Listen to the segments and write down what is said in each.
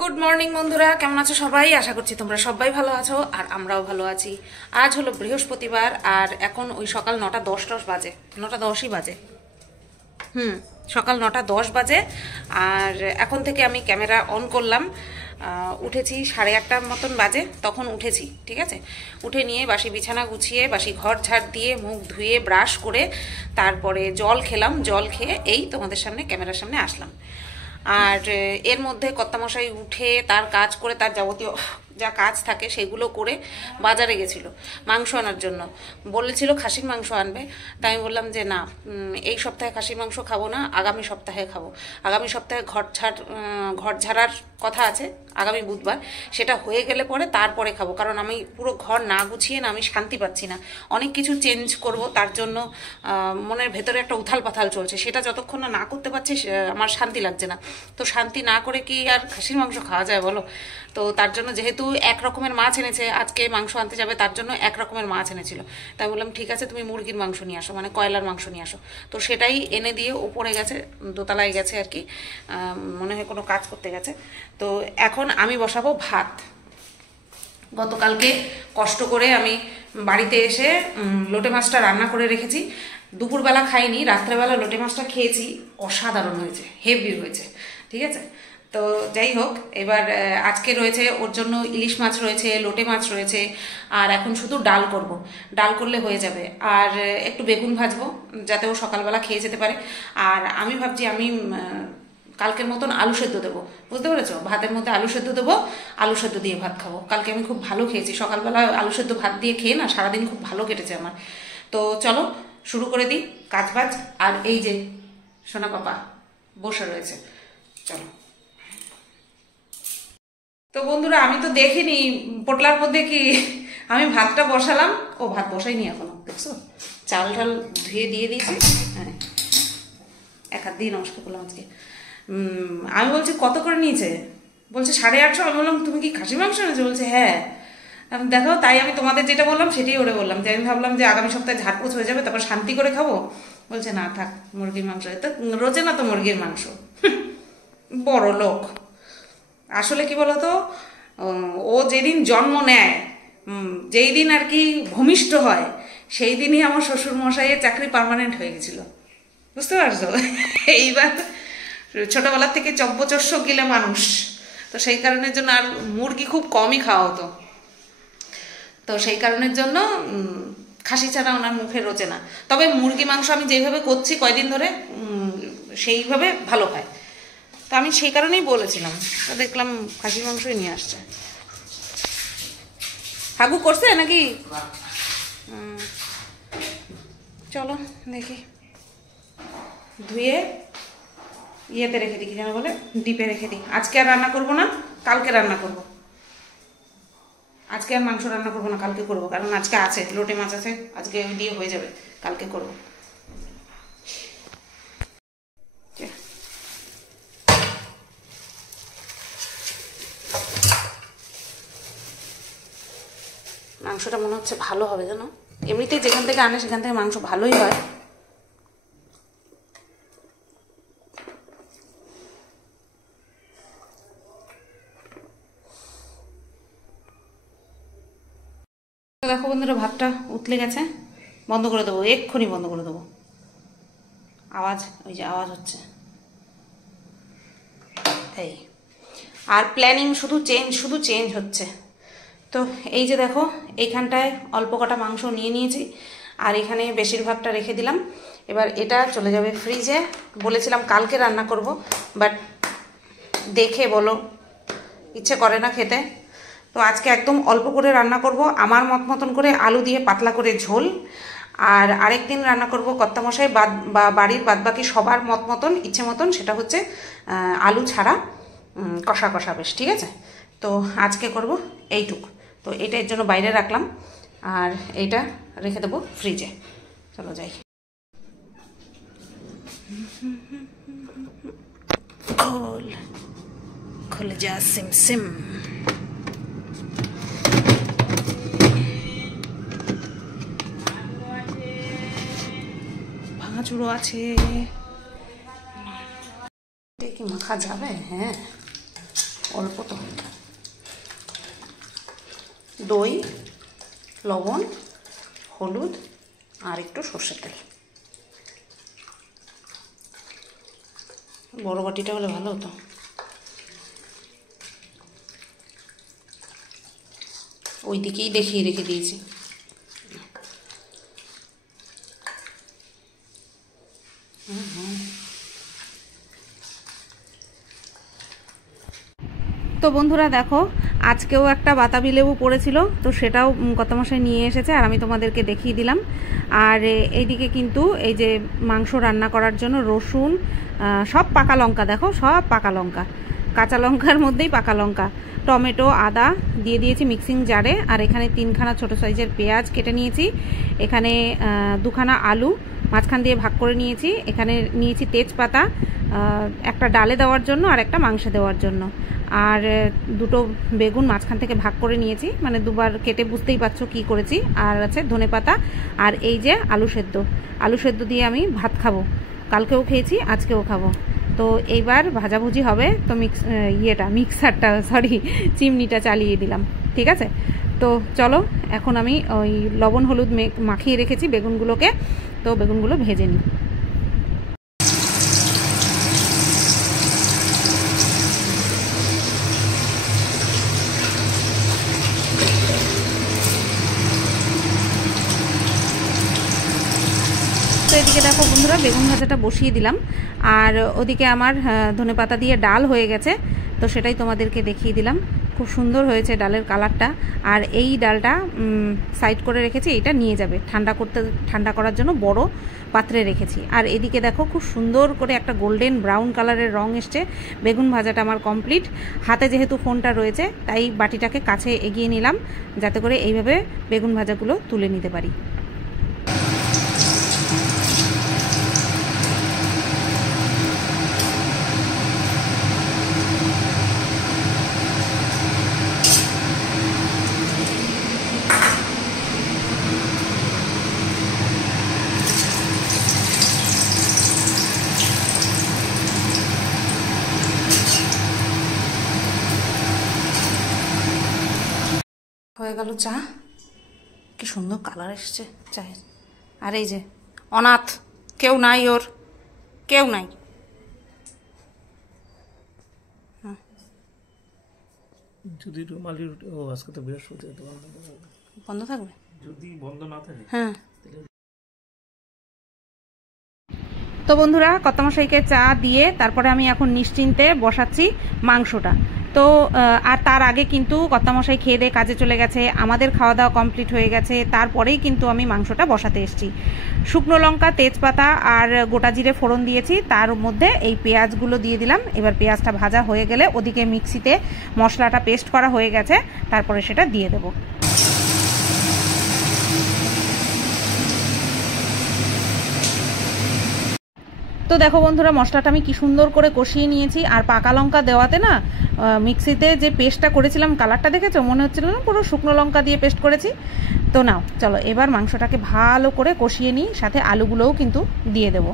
Good morning বন্ধুরা, কেমন আছো সবাই? আশা করছি তোমরা সবাই ভালো আছো আর আমরাও ভালো আছি। আজ হলো বৃহস্পতিবার আর এখন ওই সকাল 9:10 বাজে, 9:10ই বাজে। সকাল 9:10 বাজে। আর এখন থেকে আমি ক্যামেরা অন করলাম। উঠেছি 8:30 মতন বাজে, তখন উঠেছি। ঠিক আছে, উঠে নিয়ে বাসি বিছানা গুছিয়ে বাসি ঘর ঝাড় দিয়ে মুখ ধুয়ে ব্রাশ করে তারপরে জল খেলাম। জল খেয়ে এই তোমাদের সামনে ক্যামেরার সামনে আসলাম। আর এর মধ্যে কর্তামশাই উঠে তার কাজ করে, তার যাবতীয় যা কাজ থাকে সেগুলো করে বাজারে গেছিল মাংস আনার জন্য। বলেছিল খাসির মাংস আনবে, তাই আমি বললাম যে না, এই সপ্তাহে খাসির মাংস খাবো না, আগামী সপ্তাহে খাবো। আগামী সপ্তাহে ঘর ঝাড়ার কথা আছে আগামী বুধবার, সেটা হয়ে গেলে পরে তারপরে খাবো। কারণ আমি পুরো ঘর না গুছিয়ে না আমি শান্তি পাচ্ছি না। অনেক কিছু চেঞ্জ করব, তার জন্য মনের ভেতরে একটা উথাল পাথাল চলছে। সেটা যতক্ষণ না না করতে পারছি আমার শান্তি লাগছে না। তো শান্তি না করে কি আর খাসির মাংস খাওয়া যায় বলো? তো তার জন্য যেহেতু এক রকমের মাছ এনেছে, আজকে মাংস আনতে যাবে, তার জন্য এক রকমের মাছ এনেছিল। তাই বললাম ঠিক আছে, তুমি মুরগির মাংস নিয়ে আসো, মানে কয়লার মাংস নিয়ে আসো। তো সেটাই এনে দিয়ে ওপরে গেছে, দোতলায় গেছে আর কি, মনে হয় কোনো কাজ করতে গেছে। তো এখন আমি বসাবো ভাত। গতকালকে কষ্ট করে আমি বাড়িতে এসে লোটে মাছটা রান্না করে রেখেছি। দুপুরবেলা খাইনি, রাত্রেবেলা লোটে মাছটা খেয়েছি, অসাধারণ হয়েছে, হেভি হয়েছে। ঠিক আছে, তো যাই হোক, এবার আজকে রয়েছে ওর জন্য ইলিশ মাছ রয়েছে, লোটে মাছ রয়েছে, আর এখন শুধু ডাল করব। ডাল করলে হয়ে যাবে। আর একটু বেগুন ভাজবো যাতে ও সকালবেলা খেয়ে যেতে পারে। আর আমি ভাবছি আমি কালকের মতন আলু সেদ্ধ দেবো, বুঝতে পেরেছো? ভাতের মধ্যে আলু সেদ্ধ দেবো, আলু সেদ্ধ দিয়ে ভাত খাবো। কালকে আমি খুব ভালো খেয়েছি, সকালবেলা আলু সেদ্ধ ভাত দিয়ে খেয়ে না সারাদিন খুব ভালো কেটেছে আমার। তো চলো শুরু করে দিই কাজবাজ। আর এই যে সোনা পাপা বসে রয়েছে, চলো। তো বন্ধুরা, আমি তো দেখিনি পোটলার মধ্যে কি, আমি ভাতটা বসালাম, ও ভাত বসাইনি এখনো, দেখছো? চাল ঢাল ধুয়ে দিয়ে দিয়েছি। হ্যাঁ, এক হাত দিয়ে নমস্কার করলাম আজকে। আমি বলছি কত করে নিয়েছে? বলছে 850। আমি বললাম তুমি কি খাসি মাংস এনেছো? বলছে হ্যাঁ। দেখো, তাই আমি তোমাদের যেটা বললাম সেটাই ওরে বললাম, যে আমি ভাবলাম যে আগামী সপ্তাহে ঝাড়পোছ হয়ে যাবে, তারপর শান্তি করে খাবো। বলছে না থাক, মুরগির মাংস। তো রোজে না তো মুরগির মাংস, বড় লোক। আসলে কি বলতো, ও যেদিন জন্ম নেয়, যেই দিন আর কি ভূমিষ্ঠ হয়, সেই দিনই আমার শ্বশুর মশাইয়ের চাকরি পার্মানেন্ট হয়ে গেছিল, বুঝতে পারছো? এইবার ছোটবেলার থেকে চব্বচস্য গিলে মানুষ, তো সেই কারণের জন্য আর মুরগি খুব কমই খাওয়া হতো। তো সেই কারণের জন্য খাসি ছাড়া ওনার মুখে রোচে না। তবে মুরগি মাংস আমি যেভাবে করছি কয়দিন ধরে, সেইভাবে ভালো খায়। তো আমি সেই কারণেই বলেছিলাম। তো দেখলাম খাসির মাংসই নিয়ে আসছে। হাগু করছে নাকি? চলো দেখি, ধুয়ে ইয়েতে রেখে দিই, কি যেন বলে, ডিপে রেখে দিই। আজকে আর রান্না করবো না, কালকে রান্না করব। আজকে আর মাংস রান্না করবো না, কালকে করবো। কারণ আজকে আছে লোটে মাছ আছে, আজকে দিয়ে হয়ে যাবে, কালকে করবো। মাংসটা মনে হচ্ছে ভালো হবে, জানো? এমনিতেই যেখান থেকে আনে সেখান থেকে মাংস ভালোই হয়। দেখো বন্ধুরা, ভাতটা উতলে গেছে, বন্ধ করে দেবো, এক্ষুনি বন্ধ করে দেবো। আওয়াজ, ওই যে আওয়াজ হচ্ছে এই। আর প্ল্যানিং শুধু চেঞ্জ হচ্ছে। তো এই যে দেখো, এইখানটায় অল্প কটা মাংস নিয়ে নিয়েছি, আর এখানে বেশিরভাগটা রেখে দিলাম। এবার এটা চলে যাবে ফ্রিজে। বলেছিলাম কালকে রান্না করব, বাট দেখে বলো ইচ্ছে করে না খেতে। তো আজকে একদম অল্প করে রান্না করব, আমার মতন করে আলু দিয়ে পাতলা করে ঝোল। আর আরেকদিন রান্না করব কর্তামশাই বা বাড়ির বাদবাকি সবার মতন ইচ্ছে মতন, সেটা হচ্ছে আলু ছাড়া কষা কষা বেশ। ঠিক আছে, তো আজকে করব এইটুক। তো এটা এর জন্য বাইরে রাখলাম, আর এইটা রেখে দেবো ফ্রিজে। চলো যাই। খুলে যা সিম সিম। ভাঙা চুড়ো আছে, কি মাখা যাবে? হ্যাঁ, অল্প তো, দই, লবণ, হলুদ আর একটু সর্ষের তেল। বড় বাটিটা হলে ভালো হতো। ওই দিকেই দেখিয়ে রেখে দিয়েছি। তো বন্ধুরা দেখো, আজকেও একটা বাতাবি লেবু পড়েছিল, তো সেটাও কর্তামশাই নিয়ে এসেছে আর আমি তোমাদেরকে দেখিয়ে দিলাম। আর এইদিকে কিন্তু এই যে মাংস রান্না করার জন্য রসুন, সব পাকা লঙ্কা, দেখো সব পাকা লঙ্কা, কাঁচা লঙ্কার মধ্যেই পাকা লঙ্কা, টমেটো, আদা দিয়ে দিয়েছি মিক্সিং জারে। আর এখানে 3খানা ছোটো সাইজের পেঁয়াজ কেটে নিয়েছি, এখানে 2খানা আলু মাঝখান দিয়ে ভাগ করে নিয়েছি, এখানে নিয়েছি তেজপাতা, একটা ডালে দেওয়ার জন্য আর একটা মাংসে দেওয়ার জন্য, আর 2টো বেগুন মাঝখান থেকে ভাগ করে নিয়েছি, মানে 2বার কেটে, বুঝতেই পারছো কি করেছি। আর আছে ধনেপাতা, আর এই যে আলু সেদ্ধ দিয়ে আমি ভাত খাবো, কালকেও খেয়েছি আজকেও খাবো। তো এইবার ভাজাভুজি হবে, তো চিমনিটা চালিয়ে দিলাম, ঠিক আছে। তো চলো, এখন আমি ওই লবণ হলুদ মাখিয়ে রেখেছি বেগুনগুলোকে, তো বেগুনগুলো ভেজে নিই। তো এদিকে দেখো বন্ধুরা, বেগুন ভাজাটা বসিয়ে দিলাম, আর ওদিকে আমার ধনেপাতা দিয়ে ডাল হয়ে গেছে, তো সেটাই তোমাদেরকে দেখিয়ে দিলাম। খুব সুন্দর হয়েছে ডালের কালারটা। আর এই ডালটা সাইড করে রেখেছি, এইটা নিয়ে যাবে ঠান্ডা করার জন্য বড় পাত্রে রেখেছি। আর এদিকে দেখো, খুব সুন্দর করে একটা গোল্ডেন ব্রাউন কালারের রং এসছে। বেগুন ভাজাটা আমার কমপ্লিট। হাতে যেহেতু ফোনটা রয়েছে, তাই বাটিটাকে কাছে এগিয়ে নিলাম, যাতে করে এইভাবে বেগুন ভাজাগুলো তুলে নিতে পারি। হয়ে গেল চা, কি সুন্দর কালার এসছে চায়ের। আর এই যে অনাথ, কেউ নাই, ওর কেউ নাই। যদি রুমালি রুটি, ও আজকে তো বৃহস্পতি, বন্ধ থাকবে, যদি বন্ধ না থাকে। হ্যাঁ। তো বন্ধুরা, কর্তামশাইকে চা দিয়ে তারপরে আমি এখন নিশ্চিন্তে বসাচ্ছি মাংসটা। তো আর তার আগে কিন্তু কর্তামশাই খেয়ে দিয়ে কাজে চলে গেছে, আমাদের খাওয়া দাওয়া কমপ্লিট হয়ে গেছে, তারপরেই কিন্তু আমি মাংসটা বসাতে এসেছি। শুকনো লঙ্কা, তেজপাতা আর গোটা জিরে ফোড়ন দিয়েছি, তার মধ্যে এই পেঁয়াজগুলো দিয়ে দিলাম। এবার পেঁয়াজটা ভাজা হয়ে গেলে ওদিকে মিক্সিতে মশলাটা পেস্ট করা হয়ে গেছে, তারপরে সেটা দিয়ে দেবো। তো দেখো বন্ধুরা, মশলাটা আমি কি সুন্দর করে কষিয়ে নিয়েছি। আর পাকা লঙ্কা দেওয়াতে না, মিক্সিতে যে পেস্টটা করেছিলাম, কালারটা দেখেছো, মনে হচ্ছিল না পুরো শুকনো লঙ্কা দিয়ে পেস্ট করেছি। তো নাও, চলো এবার মাংসটাকে ভালো করে কষিয়ে নিই, সাথে আলুগুলোও কিন্তু দিয়ে দেবো।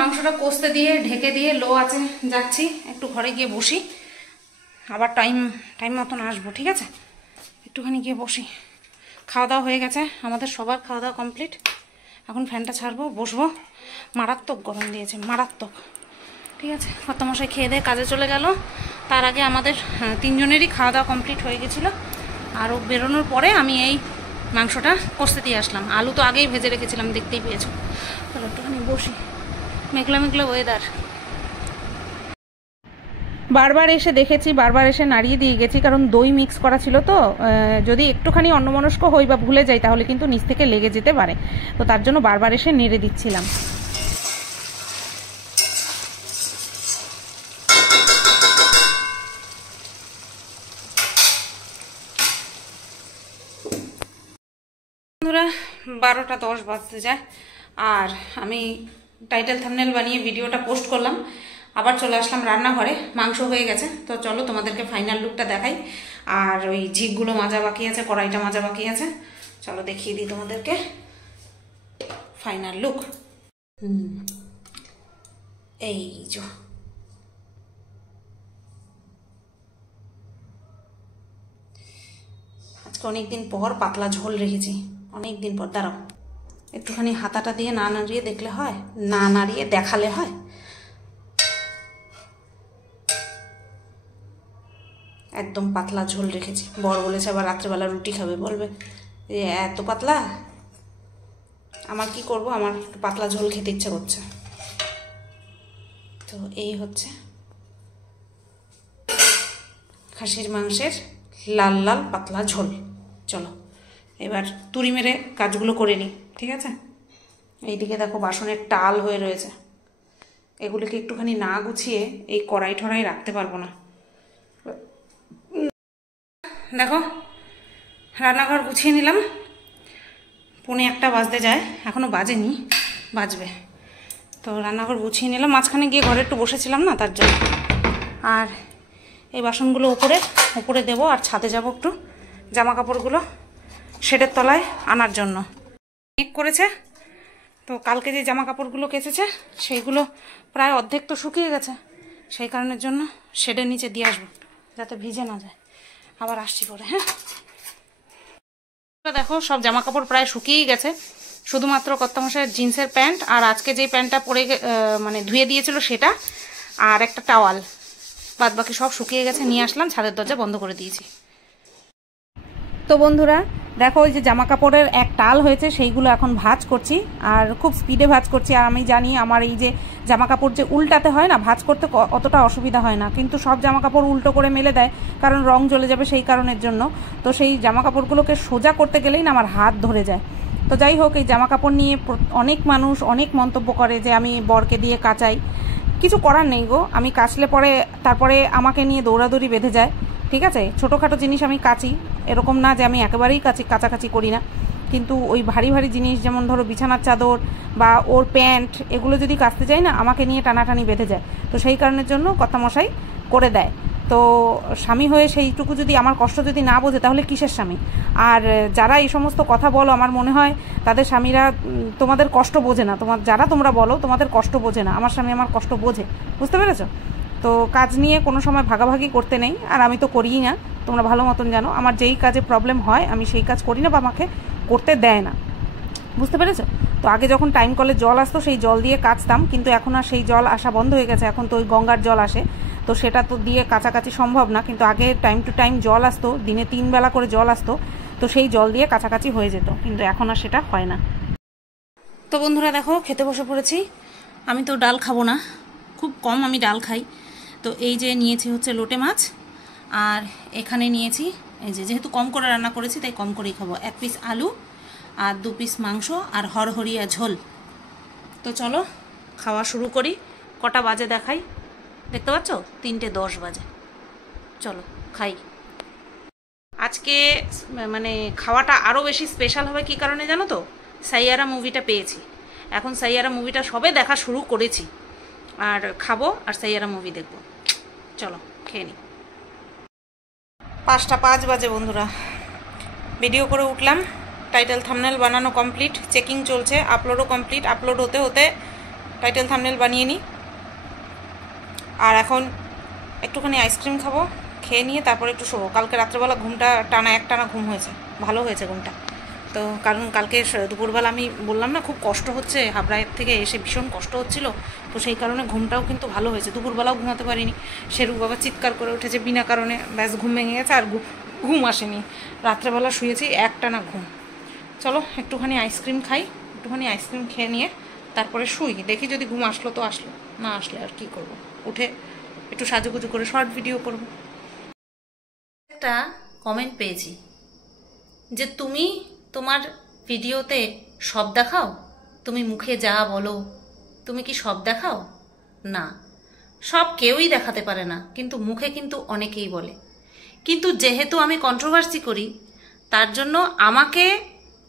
মাংসটা কষতে দিয়ে ঢেকে দিয়ে লো আছে যাচ্ছি, একটু ঘরে গিয়ে বসি, আবার টাইম মতন আসবো, ঠিক আছে। একটুখানি গিয়ে বসি। খাওয়া দাওয়া হয়ে গেছে, আমাদের সবার খাওয়া দাওয়া কমপ্লিট। এখন ফ্যানটা ছাড়বো, বসবো। মারাত্মক গরম দিয়েছে, মারাত্মক, ঠিক আছে। কর্তামশাই খেয়ে দিয়ে কাজে চলে গেল, তার আগে আমাদের 3জনেরই খাওয়া দাওয়া কমপ্লিট হয়ে গেছিলো। আরও বেরোনোর পরে আমি এই মাংসটা কষতে দিয়ে আসলাম। আলু তো আগেই ভেজে রেখেছিলাম, দেখতেই পেয়েছো। তাহলে একটুখানি বসি, মেঘলা মেঘলা ওয়েদার। বারবার এসে দেখেছি, বারবার এসে নাড়িয়ে দিয়ে গেছি, কারণ দই মিক্স করা ছিল। তো যদি একটুখানি অন্যমনস্ক হই বা ভুলে যাই, তাহলে কিন্তু নিচ থেকে লেগে যেতে পারে। তো তার জন্য বারবার এসে নেড়ে দিচ্ছিলাম। বন্ধুরা 12টা 10 বাজতে যায় আর আমি টাইটেল থাম্বনেল বানিয়ে ভিডিওটা পোস্ট করলাম, আবার চলে আসলাম রান্নাঘরে। মাংস হয়ে গেছে, তো চলো তোমাদেরকে ফাইনাল লুকটা দেখাই। আর ওই ঝিকগুলো মাজা বাকি আছে, কড়াইটা মাজা বাকি আছে, চলো দেখিয়ে দিই তোমাদেরকে ফাইনাল লুক। এই যে আজকে অনেকদিন পর পাতলা ঝোল রেখেছি, অনেকদিন পর। দাঁড়াও একটুখানি হাতাটা দিয়ে না নাড়িয়ে দেখলে হয়, না নাড়িয়ে দেখালে হয়। একদম পাতলা ঝোল রেখেছি। বর বলেছে আবার রাত্রেবেলা রুটি খাবে, বলবে যে এত পাতলা। আমার কি করব, আমার একটু পাতলা ঝোল খেতে ইচ্ছা করছে। তো এই হচ্ছে খাসির মাংসের লাল লাল পাতলা ঝোল। চলো এবার তুড়ি মেরে কাজগুলো করে নিই, ঠিক আছে? এইদিকে দেখো বাসনের টাল হয়ে রয়েছে, এগুলিকে একটুখানি না গুছিয়ে এই কড়াই ঠড়াই রাখতে পারবো না। দেখো রান্নাঘর গুছিয়ে নিলাম, 1:45 বাজতে যায়, এখনও বাজেনি, বাজবে। তো রান্নাঘর গুছিয়ে নিলাম, মাঝখানে গিয়ে ঘরে একটু বসেছিলাম না, তার জন্য। আর এই বাসনগুলো উপরে দেবো, আর ছাদে যাব একটু জামা কাপড়গুলো শেডের তলায় আনার জন্য। মেঘ করেছে, তো কালকে যে জামা কাপড়গুলো কেচেছে সেইগুলো প্রায় অর্ধেক তো শুকিয়ে গেছে, সেই কারণের জন্য শেডের নিচে দিয়ে আসবো যাতে ভিজে না যায়। আবার আসছি পরে, হ্যাঁ? দেখো সব জামা কাপড় প্রায় শুকিয়েই গেছে, শুধুমাত্র কর্তামশাইয়ের জিন্সের প্যান্ট আর আজকে যেই প্যান্টটা পরে মানে ধুয়ে দিয়েছিল সেটা, আর একটা টাওয়াল, বাদ বাকি সব শুকিয়ে গেছে। নিয়ে আসলাম, ছাদের দরজা বন্ধ করে দিয়েছি। তো বন্ধুরা দেখো, ওই যে জামা কাপড়ের এক টাল হয়েছে সেইগুলো এখন ভাঁজ করছি, আর খুব স্পিডে ভাঁজ করছি। আর আমি জানি আমার এই যে জামা কাপড় যে উল্টাতে হয় না, ভাঁজ করতে অতটা অসুবিধা হয় না, কিন্তু সব জামা কাপড় উল্টো করে মেলে দেয়, কারণ রং জ্বলে যাবে সেই কারণের জন্য। তো সেই জামা কাপড়গুলোকে সোজা করতে গেলেই না আমার হাত ধরে যায়। তো যাই হোক, এই জামা কাপড় নিয়ে অনেক মানুষ অনেক মন্তব্য করে যে আমি বরকে দিয়ে কাচাই। কিছু করার নেই গো, আমি কাচলে পরে তারপরে আমাকে নিয়ে দৌড়াদৌড়ি বেঁধে যায়, ঠিক আছে? ছোটোখাটো জিনিস আমি কাচি, এরকম না যে আমি একেবারেই কাচাকাচি করি না, কিন্তু ওই ভারী ভারী জিনিস যেমন ধরো বিছানার চাদর বা ওর প্যান্ট, এগুলো যদি কাচতে যাই না আমাকে নিয়ে টানাটানি বেঁধে যায়। তো সেই কারণের জন্য কর্তামশাই করে দেয়। তো স্বামী হয়ে সেইটুকু যদি আমার কষ্ট যদি না বোঝে তাহলে কিসের স্বামী? আর যারা এই সমস্ত কথা বলো, আমার মনে হয় তাদের স্বামীরা তোমাদের কষ্ট বোঝে না। তোমরা বলো তোমাদের কষ্ট বোঝে না, আমার স্বামী আমার কষ্ট বোঝে, বুঝতে পেরেছো? তো কাজ নিয়ে কোনো সময় ভাগাভাগি করতে নেই, আর আমি তো করিই না, তোমরা ভালো মতন জানো। আমার যেই কাজে প্রবলেম হয় আমি সেই কাজ করি না বা আমাকে করতে দেয় না, বুঝতে পেরেছো? তো আগে যখন টাইম কলে জল আসতো সেই জল দিয়ে কাচতাম, কিন্তু এখন আর সেই জল আসা বন্ধ হয়ে গেছে, এখন তো ওই গঙ্গার জল আসে, তো সেটা তো দিয়ে কাছাকাছি সম্ভব না। কিন্তু আগে টাইম টু টাইম জল আসতো, দিনে 3 বেলা করে জল আসতো, তো সেই জল দিয়ে কাছাকাছি হয়ে যেত, কিন্তু এখন আর সেটা হয় না। তো বন্ধুরা দেখো খেতে বসে পড়েছি। আমি তো ডাল খাবো না, খুব কম আমি ডাল খাই। তো এই যে নিয়েছি হচ্ছে লোটে মাছ, আর এখানে নিয়েছি এই যে, যেহেতু কম করে রান্না করেছি তাই কম করেই খাবো, 1 পিস আলু আর 2 পিস মাংস আর হরহরিয়া ঝোল। তো চলো খাওয়া শুরু করি। কটা বাজে দেখাই, দেখতে পাচ্ছ 3:10 বাজে। চলো খাই। আজকে মানে খাওয়াটা আরও বেশি স্পেশাল হবে কী কারণে জানো তো? সাইয়ারা মুভিটা পেয়েছি, এখন সাইয়ারা মুভিটা সবে দেখা শুরু করেছি, আর খাবো আর সাইয়ারা মুভি দেখবো। চলো খেয়ে নিই। 5:05 বাজে বন্ধুরা, ভিডিও করে উঠলাম, টাইটেল থাম্বনেল বানানো কমপ্লিট, চেকিং চলছে, আপলোডও কমপ্লিট, আপলোড হতে হতে টাইটেল থাম্বনেল বানিয়ে নিই। আর এখন একটুখানি আইসক্রিম খাবো, খেয়ে নিয়ে তারপরে একটু শোবো। কালকে রাত্রেবেলা ঘুমটা একটানা ঘুম হয়েছে, ভালো হয়েছে ঘুমটা। তো কারণ কালকে দুপুরবেলা আমি বললাম না খুব কষ্ট হচ্ছে, হাবড়ায়ের থেকে এসে ভীষণ কষ্ট হচ্ছিল, তো সেই কারণে ঘুমটাও কিন্তু ভালো হয়েছে। দুপুরবেলাও ঘুমাতে পারিনি, শেরু বাবা চিৎকার করে উঠেছে বিনা কারণে, ব্যাস ঘুম ভেঙে গেছে, আর ঘুম আসেনি। রাত্রেবেলা শুয়েছি একটানা ঘুম। চলো একটুখানি আইসক্রিম খাই, একটুখানি আইসক্রিম খেয়ে নিয়ে তারপরে শুই। দেখি যদি ঘুম আসলো তো আসলো, না আসলে আর কি করব, উঠে একটু সাজুগুজু করে শর্ট ভিডিও করব। একটা কমেন্ট পেয়েছি যে তুমি তোমার ভিডিওতে সব দেখাও, তুমি মুখে যা বলো তুমি কি সব দেখাও? না, সব কেউই দেখাতে পারে না, কিন্তু মুখে কিন্তু অনেকেই বলে। কিন্তু যেহেতু আমি কন্ট্রোভার্সি করি, তার জন্য আমাকে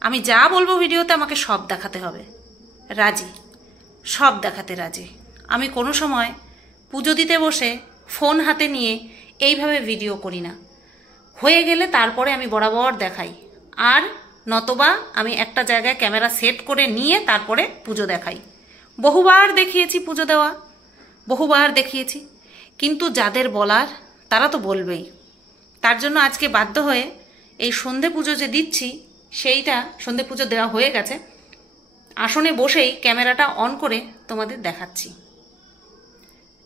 আমি যা বলবো ভিডিওতে আমাকে সব দেখাতে হবে, রাজি, সব দেখাতে রাজি। আমি কোনো সময় পুজো দিতে বসে ফোন হাতে নিয়ে এইভাবে ভিডিও করি না। হয়ে গেলে তারপরে আমি বরাবর দেখাই, আর নতবা আমি একটা জায়গায় ক্যামেরা সেট করে নিয়ে তারপরে পুজো দেখাই। বহুবার দেখিয়েছি পুজো দেওয়া, বহুবার দেখিয়েছি, কিন্তু যাদের বলার তারা তো বলবেই। তার জন্য আজকে বাধ্য হয়ে এই সন্ধে পুজো যে দিচ্ছি, সেইটা সন্ধে পুজো দেওয়া হয়ে গেছে, আসনে বসেই ক্যামেরাটা অন করে তোমাদের দেখাচ্ছি।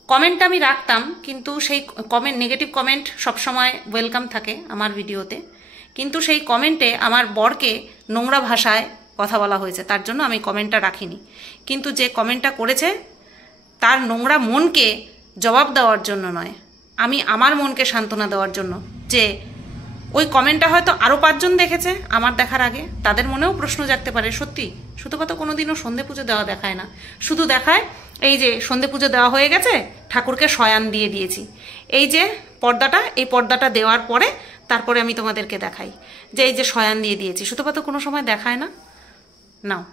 কমেন্ট আমি রাখতাম, কিন্তু সেই কমেন্ট, নেগেটিভ কমেন্ট সবসময় ওয়েলকাম থাকে আমার ভিডিওতে, কিন্তু সেই কমেন্টে আমার বরকে নোংরা ভাষায় কথা বলা হয়েছে, তার জন্য আমি কমেন্টটা রাখিনি। কিন্তু যে কমেন্টটা করেছে তার নোংরা মনকে জবাব দেওয়ার জন্য নয়, আমি আমার মনকে সান্ত্বনা দেওয়ার জন্য, যে ওই কমেন্টটা হয়তো আরও 5 জন দেখেছে আমার দেখার আগে, তাদের মনেও প্রশ্ন জাগতে পারে। সত্যি সুতপা তো কোনোদিনও সন্ধে পুজো দেওয়া দেখায় না, শুধু দেখায় এই যে সন্ধে পুজো দেওয়া হয়ে গেছে, ঠাকুরকে শয়ান দিয়ে দিয়েছি, এই যে পর্দাটা, এই পর্দাটা দেওয়ার পরে তারপরে আমি তোমাদেরকে দেখাই যে এই যে শয়ান দিয়ে দিয়েছি। সুতপা তো কোনো সময় দেখায় না। নাও,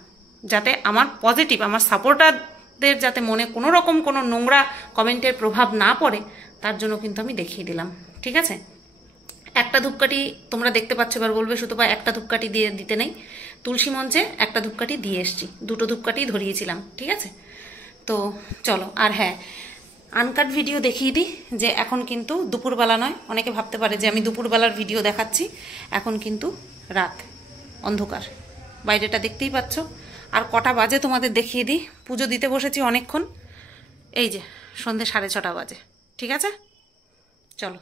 যাতে আমার পজিটিভ, আমার সাপোর্টারদের যাতে মনে কোনো রকম কোনো নোংরা কমেন্টের প্রভাব না পড়ে, তার জন্য কিন্তু আমি দেখিয়ে দিলাম, ঠিক আছে? একটা ধূপকাঠি তোমরা দেখতে পাচ্ছ, এবার বলবে সুতপা একটা ধূপকাঠি দিয়ে দিতে নেই। তুলসী মঞ্চে একটা ধূপকাঠি দিয়ে এসছি, 2টো ধূপকাঠি ধরিয়েছিলাম, ঠিক আছে? তো চলো, আর হ্যাঁ, আনকাট ভিডিও দেখিয়ে দিই যে এখন কিন্তু দুপুরবেলা নয়। অনেকে ভাবতে পারে যে আমি দুপুরবেলার ভিডিও দেখাচ্ছি, এখন কিন্তু রাত, অন্ধকার, বাইরেটা দেখতেই পাচ্ছ। আর কটা বাজে তোমাদের দেখিয়ে দিই। পুজো দিতে বসেছি অনেকক্ষণ, এই যে সন্ধে 6:30 বাজে, ঠিক আছে? চলো।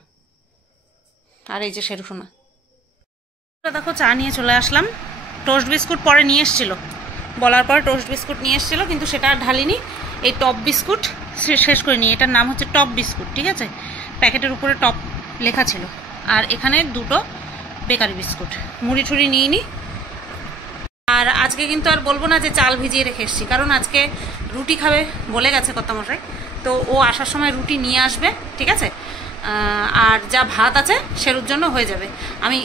আর এই যে শেরু সোনা, দেখো চা নিয়ে চলে আসলাম। টোস্ট বিস্কুট পরে নিয়ে এসেছিলো, বলার পর টোস্ট বিস্কুট নিয়ে এসেছিলো, কিন্তু সেটা আর ঢালিনি। এই টপ বিস্কুট শেষ করে নিই, এটার নাম হচ্ছে টপ বিস্কুট, ঠিক আছে? প্যাকেটের উপরে টপ লেখা ছিল। আর এখানে 2টো বেকারি বিস্কুট, মুড়ি ঠুড়ি নিয়ে নিই। আর আজকে কিন্তু আর বলবো না যে চাল ভিজিয়ে রেখে এসেছি, কারণ আজকে রুটি খাবে বলে গেছে কর্তামশাই, তো ও আসার সময় রুটি নিয়ে আসবে, ঠিক আছে? আর যা ভাত আছে সেরুর জন্য হয়ে যাবে। আমি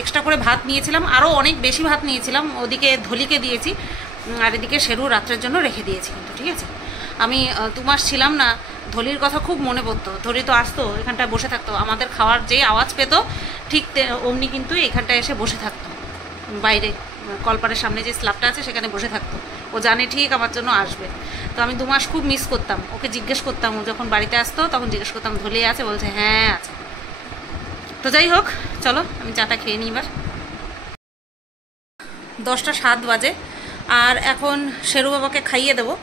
এক্সট্রা করে ভাত নিয়েছিলাম, আরও অনেক বেশি ভাত নিয়েছিলাম, ওদিকে ধলিকে দিয়েছি, আর এদিকে শেরু রাত্রের জন্য রেখে দিয়েছি কিন্তু, ঠিক আছে? আমি 2 মাস ছিলাম না, ধলির কথা খুব মনে পড়তো। ধলি তো আসতো, এখানটায় বসে থাকতো, আমাদের খাওয়ার যেই আওয়াজ পেতো ঠিক অমনি কিন্তু এখানটায় এসে বসে থাকতো, বাইরে কলপারের সামনে যে স্ল্যাবটা আছে সেখানে বসে থাকতো। ও জানে ঠিক আমার জন্য আসবে। তো আমি 2 মাস খুব মিস করতাম ওকে। জিজ্ঞেস করতাম, ও যখন বাড়িতে আসতো তখন জিজ্ঞেস করতাম ধলি আছে, বলছে হ্যাঁ আছে। তো যাই হোক, চলো আমি চাটা খেয়ে নিই এবার। 10:07 বাজে, আর এখন শেরু বাবাকে খাইয়ে দেবো।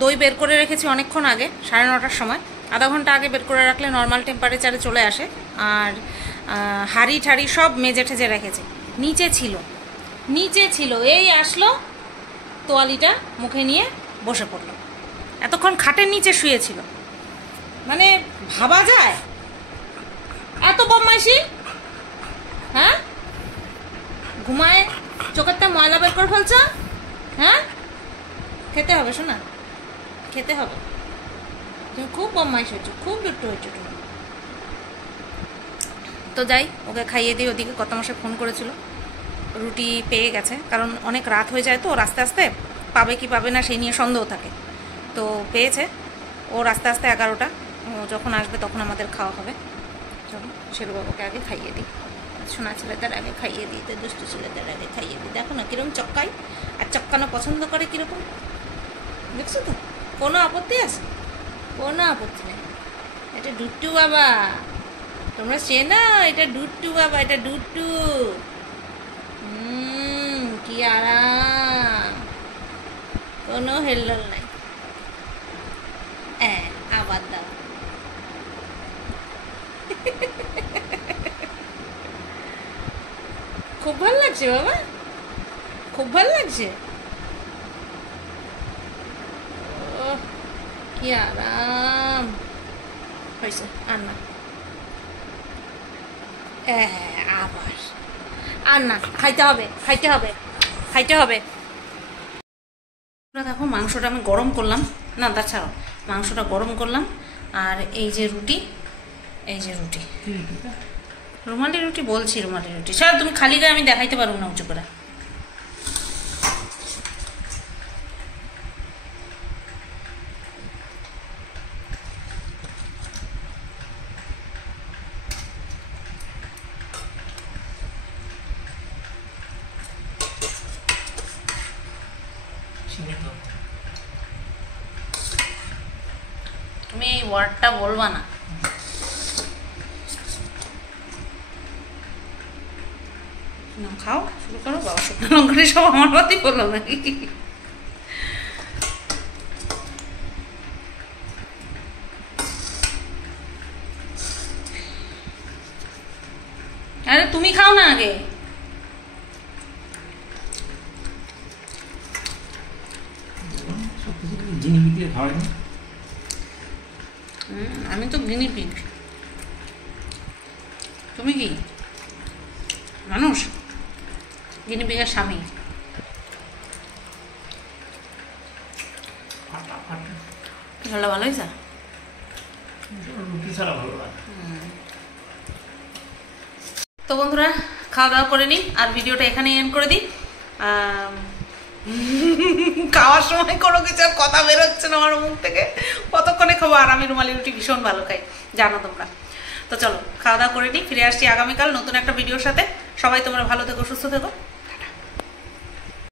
দই বের করে রেখেছি অনেকক্ষণ আগে, 9:30টার সময়, আধা ঘন্টা আগে বের করে রাখলে নর্মাল টেম্পারেচারে চলে আসে। আর হাঁড়ি ঠাড়ি সব মেজে ঠেজে রেখেছি, নিচে ছিল, এই আসলো, তোয়ালিটা মুখে নিয়ে বসে পড়লো। এতক্ষণ খাটের নিচে শুয়েছিল, মানে ভাবা যায় এত বদমাইশি? হ্যাঁ, ঘুমায় চোখেরটা ময়লা বের করে ফেলছ? হ্যাঁ, খেতে হবে শোনা, খেতে হবে। তুমি খুব বদমাইশ হয়েছো, খুব দুষ্টু হয়েছো তুমি। তো যাই, ওকে খাইয়ে দিই। ওদিকে কর্তামশাই ফোন করেছিল, রুটি পেয়ে গেছে, কারণ অনেক রাত হয়ে যায় তো, আস্তে আস্তে পাবে কি পাবে না সেই নিয়ে সন্দেহ থাকে। তো পেয়েছে, ওর আস্তে আস্তে 11টা, ও যখন আসবে তখন আমাদের খাওয়া হবে। চলো শেরু বাবাকে আগে খাইয়ে দিই, সোনা ছেলেদের আগে খাইয়ে দিই, তো দুষ্টু ছেলেদের আগে খাইয়ে দিই। দেখো না কিরকম চক্কাই, আর চক্কানো পছন্দ করে কীরকম, দেখছো তো? কোনো আপত্তি আছে? কোনো আপত্তি নেই। এটা ডুট্টু বাবা, তোমরা চেনো? এটা ডুট্টু বাবা, এটা ডুট্টু। কি আরাম, কোনো হেলদোল নাই। আবার দাও। খুব ভালো লাগছে বাবা, খুব ভালো লাগছে। কি আরাম হয়েছে। আর না, আবার আর না, খাইতে হবে, খাইতে হবে, খাইতে হবে। দেখো মাংসটা আমি গরম করলাম, না তাছাড়াও মাংসটা গরম করলাম। আর এই যে রুটি, এই যে রুটি, রুমালি রুটি বলছি, রুমালি রুটি। স্যার তুমি খালি গায়ে আমি দেখাইতে পারবো না উঁচু করে। ওয়ার্ডটা বলবা না। খাও, শুরু করো। বাবা শুকনো লঙ্কা সব আমার মতই বললো নাকি? আরে তুমি খাও না আগে। আমি তো গিনি পিগ, তুমি কি মানুষ? গিনি পিগের স্বামী। ঝোলটা ভালো হয়েছে? তো বন্ধুরা খাওয়া দাওয়া করে নিই আর ভিডিওটা এখানে এন্ড করে দিই। খাওয়ার সময় কোনো কিছু আর কথা বেরোচ্ছে না আমার মুখ থেকে, কতক্ষণে খাবো। আর আমি রুমালি রুটি ভীষণ ভালো খাই, জানো তোমরা। তো চলো খাওয়া দাওয়া করে নিই, ফিরে আসছি আগামীকাল নতুন একটা ভিডিওর সাথে। সবাই তোমরা ভালো থেকো, সুস্থ থেকো।